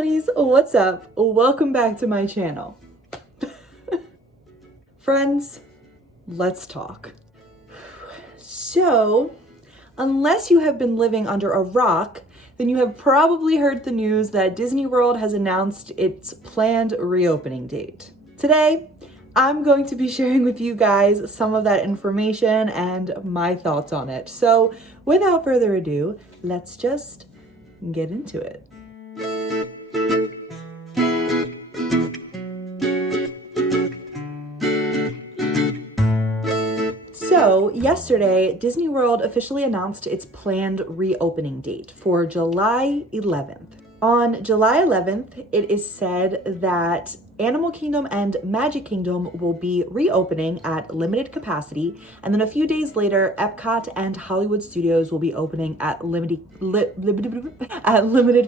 honeys, what's up? Welcome back to my channel. Friends, let's talk. So, unless you have been living under a rock, then you have probably heard the news that Disney World has announced its planned reopening date. Today, I'm going to be sharing with you guys some of that information and my thoughts on it. So, without further ado, let's just get into it. So, yesterday, Disney World officially announced its planned reopening date for July 11th. On July 11th, it is said that Animal Kingdom and Magic Kingdom will be reopening at limited capacity, and then a few days later, Epcot and Hollywood Studios will be opening at limited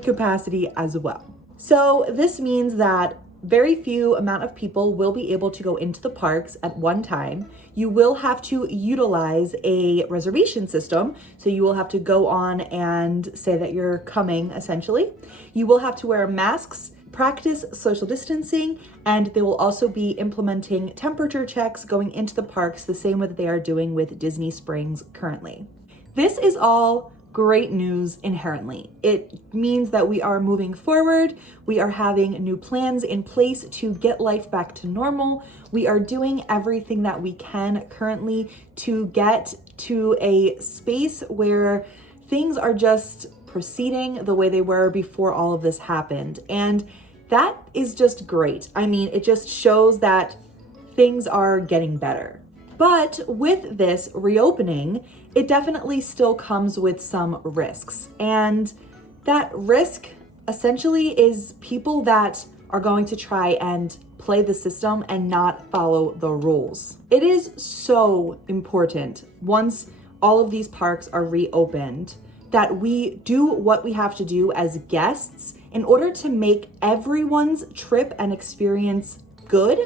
capacity as well. So this means that very few amount of people will be able to go into the parks at one time. You will have to utilize a reservation system. So you will have to go on and say that you're coming, essentially. You will have to wear masks, practice social distancing, and they will also be implementing temperature checks going into the parks the same way that they are doing with Disney Springs currently. This is all great news inherently. It means that we are moving forward. We are having new plans in place to get life back to normal. We are doing everything that we can currently to get to a space where things are just proceeding the way they were before all of this happened. And that is just great. I mean, it just shows that things are getting better. But with this reopening, it definitely still comes with some risks. And that risk essentially is people that are going to try and play the system and not follow the rules. It is so important once all of these parks are reopened that we do what we have to do as guests in order to make everyone's trip and experience good,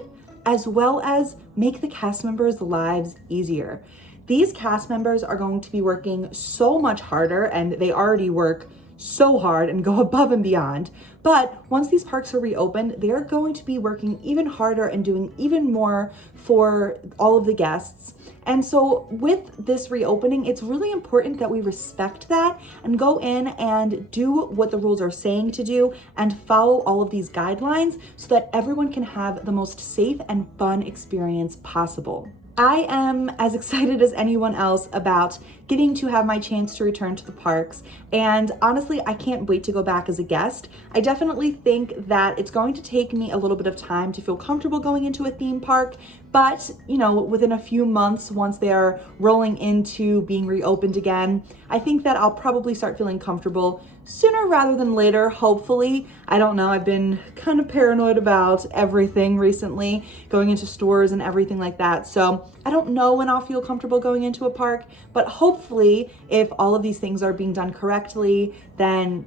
as well as make the cast members' lives easier. These cast members are going to be working so much harder, and they already work so hard and go above and beyond. But once these parks are reopened, they're going to be working even harder and doing even more for all of the guests. And so with this reopening, it's really important that we respect that and go in and do what the rules are saying to do and follow all of these guidelines so that everyone can have the most safe and fun experience possible. I am as excited as anyone else about getting to have my chance to return to the parks. And honestly, I can't wait to go back as a guest. I definitely think that it's going to take me a little bit of time to feel comfortable going into a theme park. But, you know, within a few months, once they are rolling into being reopened again, I think that I'll probably start feeling comfortable sooner rather than later, hopefully. I don't know, I've been kind of paranoid about everything recently, going into stores and everything like that. So I don't know when I'll feel comfortable going into a park, but hopefully if all of these things are being done correctly, then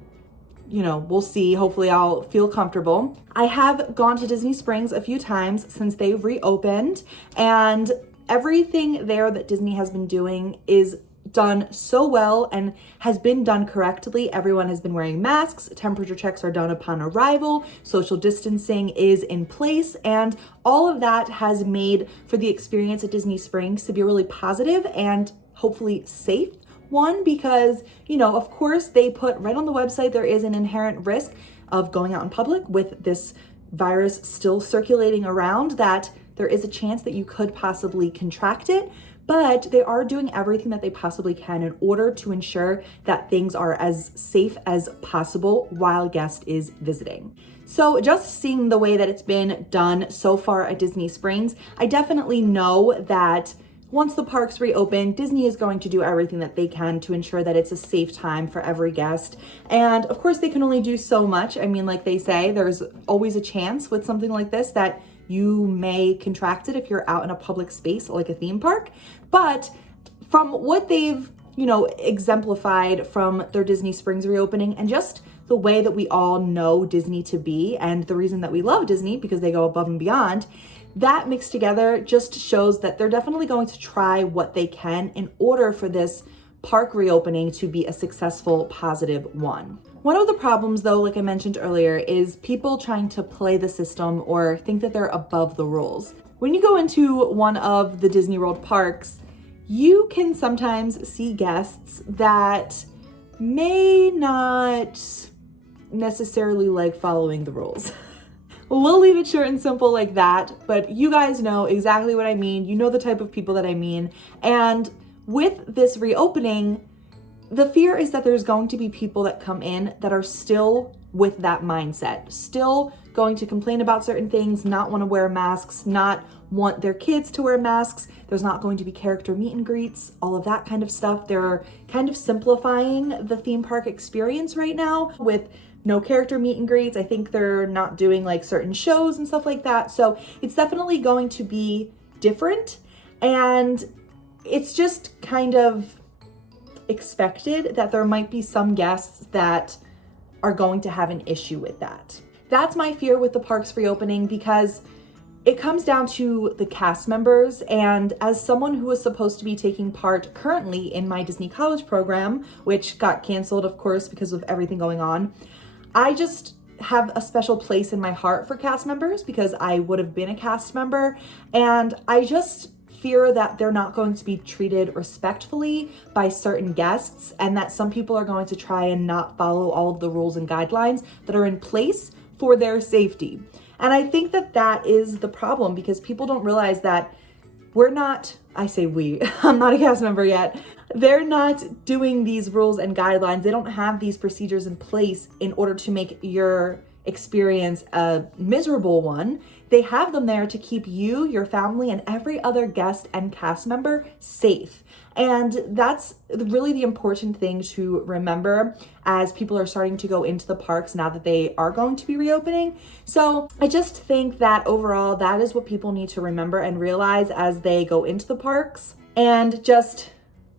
we'll see. Hopefully I'll feel comfortable. I have gone to Disney Springs a few times since they've reopened, and everything there that Disney has been doing is done so well and has been done correctly. Everyone has been wearing masks, temperature checks are done upon arrival, social distancing is in place, and all of that has made for the experience at Disney Springs to be really positive and hopefully safe. One, because, of course, they put right on the website there is an inherent risk of going out in public with this virus still circulating around, that there is a chance that you could possibly contract it. But they are doing everything that they possibly can in order to ensure that things are as safe as possible while a guest is visiting. So just seeing the way that it's been done so far at Disney Springs, I definitely know that once the parks reopen, Disney is going to do everything that they can to ensure that it's a safe time for every guest. And of course, they can only do so much. I mean, like they say, there's always a chance with something like this that you may contract it if you're out in a public space like a theme park. But from what they've, exemplified from their Disney Springs reopening, and just the way that we all know Disney to be, and the reason that we love Disney because they go above and beyond, that mixed together just shows that they're definitely going to try what they can in order for this park reopening to be a successful, positive one. One of the problems, though, like I mentioned earlier, is people trying to play the system or think that they're above the rules. When you go into one of the Disney World parks, you can sometimes see guests that may not necessarily like following the rules. We'll leave it short and simple like that, but you guys know exactly what I mean. You know the type of people that I mean. And with this reopening, the fear is that there's going to be people that come in that are still with that mindset, still going to complain about certain things, not want to wear masks, not want their kids to wear masks. There's not going to be character meet and greets, all of that kind of stuff. They're kind of simplifying the theme park experience right now with no character meet and greets. I think they're not doing like certain shows and stuff like that. So it's definitely going to be different. And it's just kind of expected that there might be some guests that are going to have an issue with that. That's my fear with the parks reopening, because it comes down to the cast members. And as someone who was supposed to be taking part currently in my Disney College program, which got canceled, of course, because of everything going on, I just have a special place in my heart for cast members because I would have been a cast member. And I just fear that they're not going to be treated respectfully by certain guests, and that some people are going to try and not follow all of the rules and guidelines that are in place for their safety. And I think that that is the problem, because people don't realize that we're not, I say we, I'm not a cast member yet. They're not doing these rules and guidelines. They don't have these procedures in place in order to make your experience a miserable one. They have them there to keep you, your family, and every other guest and cast member safe. And that's really the important thing to remember as people are starting to go into the parks now that they are going to be reopening. So I just think that overall, that is what people need to remember and realize as they go into the parks. And just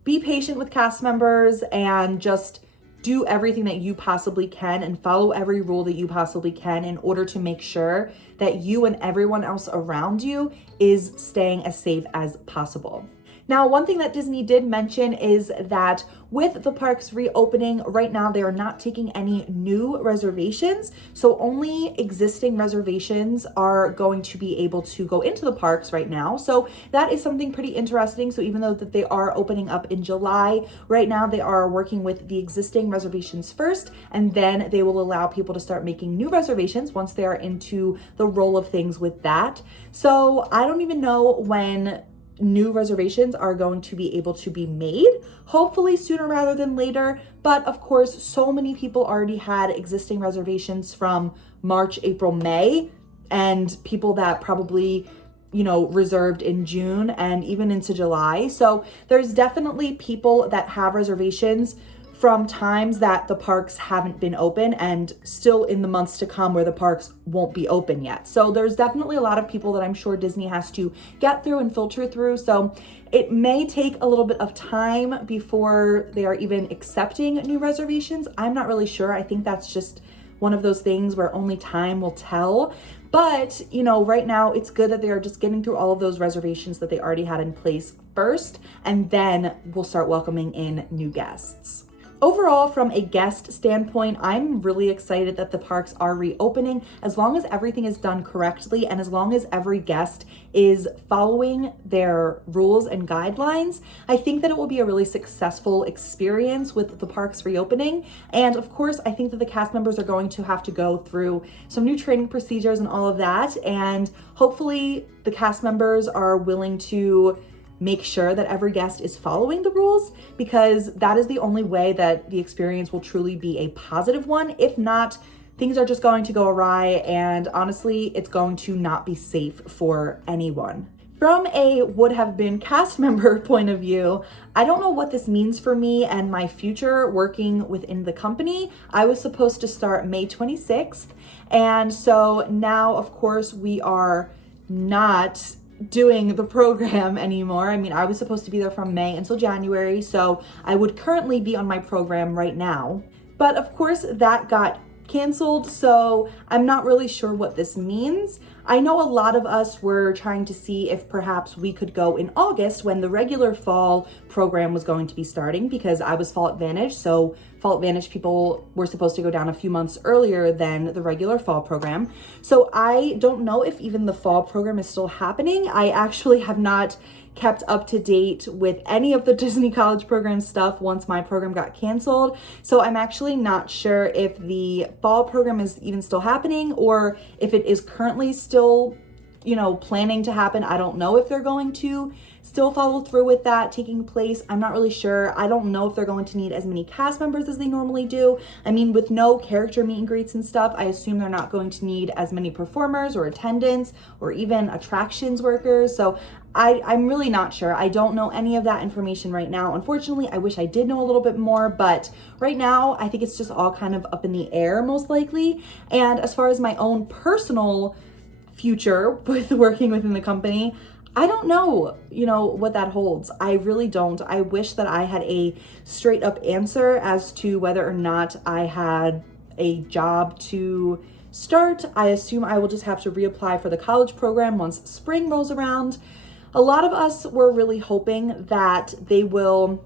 be patient with cast members and just do everything that you possibly can and follow every rule that you possibly can in order to make sure that you and everyone else around you is staying as safe as possible. Now, one thing that Disney did mention is that with the parks reopening right now, they are not taking any new reservations. So only existing reservations are going to be able to go into the parks right now. So that is something pretty interesting. So even though that they are opening up in July, right now they are working with the existing reservations first, and then they will allow people to start making new reservations once they are into the roll of things with that. So I don't even know when new reservations are going to be able to be made, hopefully sooner rather than later. But of course, so many people already had existing reservations from March, April, May, and people that probably, reserved in June and even into July. So there's definitely people that have reservations from times that the parks haven't been open and still in the months to come where the parks won't be open yet. So there's definitely a lot of people that I'm sure Disney has to get through and filter through. So it may take a little bit of time before they are even accepting new reservations. I'm not really sure. I think that's just one of those things where only time will tell. But, right now it's good that they are just getting through all of those reservations that they already had in place first, and then we'll start welcoming in new guests. Overall, from a guest standpoint, I'm really excited that the parks are reopening as long as everything is done correctly and as long as every guest is following their rules and guidelines. I think that it will be a really successful experience with the parks reopening. And of course, I think that the cast members are going to have to go through some new training procedures and all of that. And hopefully the cast members are willing to make sure that every guest is following the rules, because that is the only way that the experience will truly be a positive one. If not, things are just going to go awry, and honestly, it's going to not be safe for anyone. From a would have been cast member point of view, I don't know what this means for me and my future working within the company. I was supposed to start May 26th, and so now, of course, we are not doing the program anymore. I mean, I was supposed to be there from May until January, so I would currently be on my program right now. But of course, that got canceled, so I'm not really sure what this means. I know a lot of us were trying to see if perhaps we could go in August when the regular fall program was going to be starting, because I was Fall Advantage, so Fall Advantage people were supposed to go down a few months earlier than the regular fall program. So I don't know if even the fall program is still happening. I actually have not kept up to date with any of the Disney College Program stuff once my program got canceled. So I'm actually not sure if the fall program is even still happening or if it is currently still, planning to happen. I don't know if they're going to still follow through with that taking place. I'm not really sure. I don't know if they're going to need as many cast members as they normally do. I mean, with no character meet and greets and stuff, I assume they're not going to need as many performers or attendants or even attractions workers. So I'm really not sure. I don't know any of that information right now. Unfortunately, I wish I did know a little bit more, but right now I think it's just all kind of up in the air most likely. And as far as my own personal future with working within the company, I don't know, what that holds. I really don't. I wish that I had a straight up answer as to whether or not I had a job to start. I assume I will just have to reapply for the college program once spring rolls around. A lot of us were really hoping that they will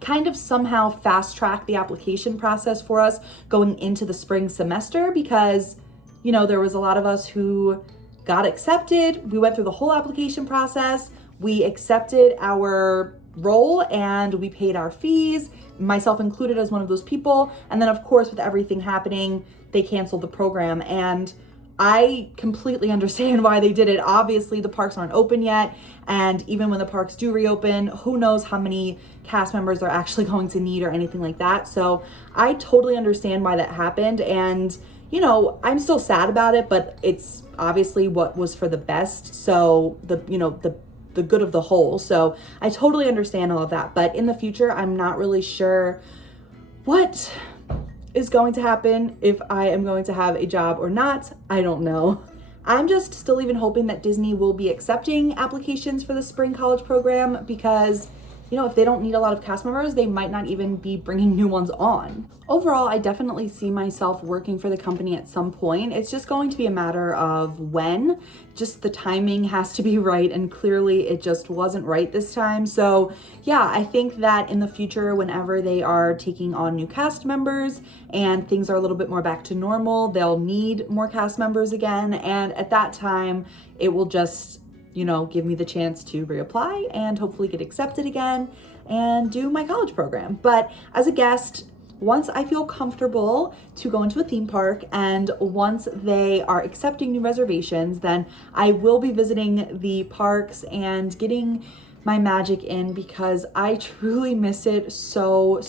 kind of somehow fast track the application process for us going into the spring semester, because, there was a lot of us who got accepted. We went through the whole application process. We accepted our role and we paid our fees, myself included as one of those people. And then of course, with everything happening, they canceled the program. And I completely understand why they did it. Obviously, the parks aren't open yet. And even when the parks do reopen, who knows how many cast members they're actually going to need or anything like that. So I totally understand why that happened. And, I'm still sad about it, but it's obviously what was for the best. So the good of the whole. So I totally understand all of that. But in the future, I'm not really sure what is going to happen, if I am going to have a job or not. I don't know. I'm just still even hoping that Disney will be accepting applications for the spring college program, because if they don't need a lot of cast members, they might not even be bringing new ones on. Overall, I definitely see myself working for the company at some point. It's just going to be a matter of when. Just the timing has to be right, and clearly it just wasn't right this time. So yeah, I think that in the future, whenever they are taking on new cast members and things are a little bit more back to normal, they'll need more cast members again. And at that time, it will just give me the chance to reapply and hopefully get accepted again and do my college program. But as a guest, once I feel comfortable to go into a theme park and once they are accepting new reservations, then I will be visiting the parks and getting my magic in, because I truly miss it so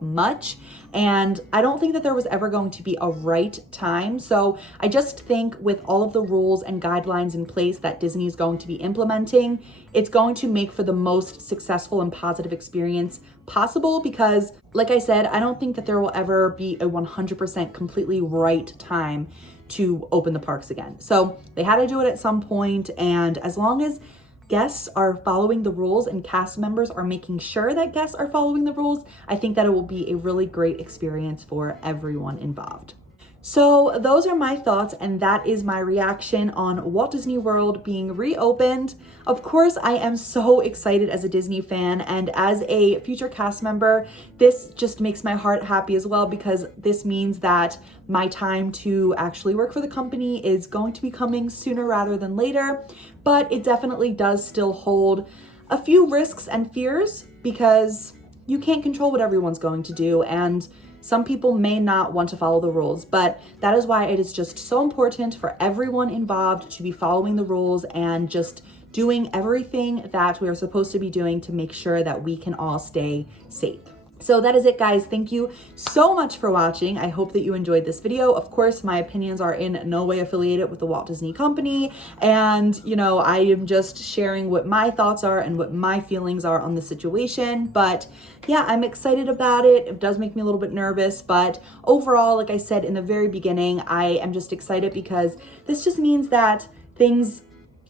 much. And I don't think that there was ever going to be a right time. So I just think with all of the rules and guidelines in place that Disney is going to be implementing, it's going to make for the most successful and positive experience possible. Because like I said, I don't think that there will ever be a 100% completely right time to open the parks again. So they had to do it at some point. And as long as guests are following the rules and cast members are making sure that guests are following the rules, I think that it will be a really great experience for everyone involved. So those are my thoughts, and that is my reaction on Walt Disney World being reopened. Of course, I am so excited as a Disney fan, and as a future cast member, this just makes my heart happy as well, because this means that my time to actually work for the company is going to be coming sooner rather than later. But it definitely does still hold a few risks and fears, because you can't control what everyone's going to do, and some people may not want to follow the rules. But that is why it is just so important for everyone involved to be following the rules and just doing everything that we are supposed to be doing to make sure that we can all stay safe. So that is it, guys. Thank you so much for watching. I hope that you enjoyed this video. Of course, my opinions are in no way affiliated with the Walt Disney Company. And, I am just sharing what my thoughts are and what my feelings are on the situation. But yeah, I'm excited about it. It does make me a little bit nervous. But overall, like I said in the very beginning, I am just excited because this just means that things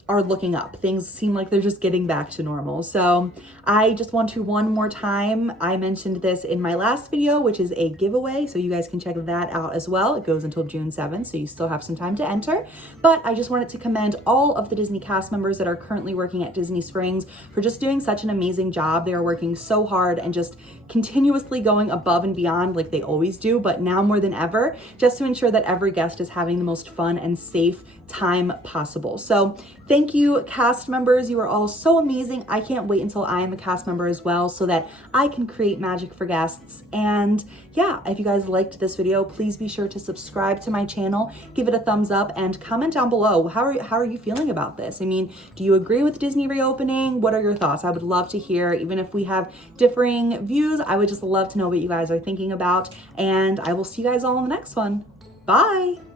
are looking up. Things seem like they're just getting back to normal. So I just want to one more time, I mentioned this in my last video, which is a giveaway. So you guys can check that out as well. It goes until June 7th, so you still have some time to enter. But I just wanted to commend all of the Disney cast members that are currently working at Disney Springs for just doing such an amazing job. They are working so hard and just continuously going above and beyond like they always do, but now more than ever, just to ensure that every guest is having the most fun and safe time possible. So thank you, cast members. You are all so amazing. I can't wait until I am a cast member as well so that I can create magic for guests. And yeah, if you guys liked this video, please be sure to subscribe to my channel, give it a thumbs up, and comment down below. How are you feeling about this? I mean, do you agree with Disney reopening? What are your thoughts? I would love to hear. Even if we have differing views, I would just love to know what you guys are thinking about. And I will see you guys all in the next one. Bye.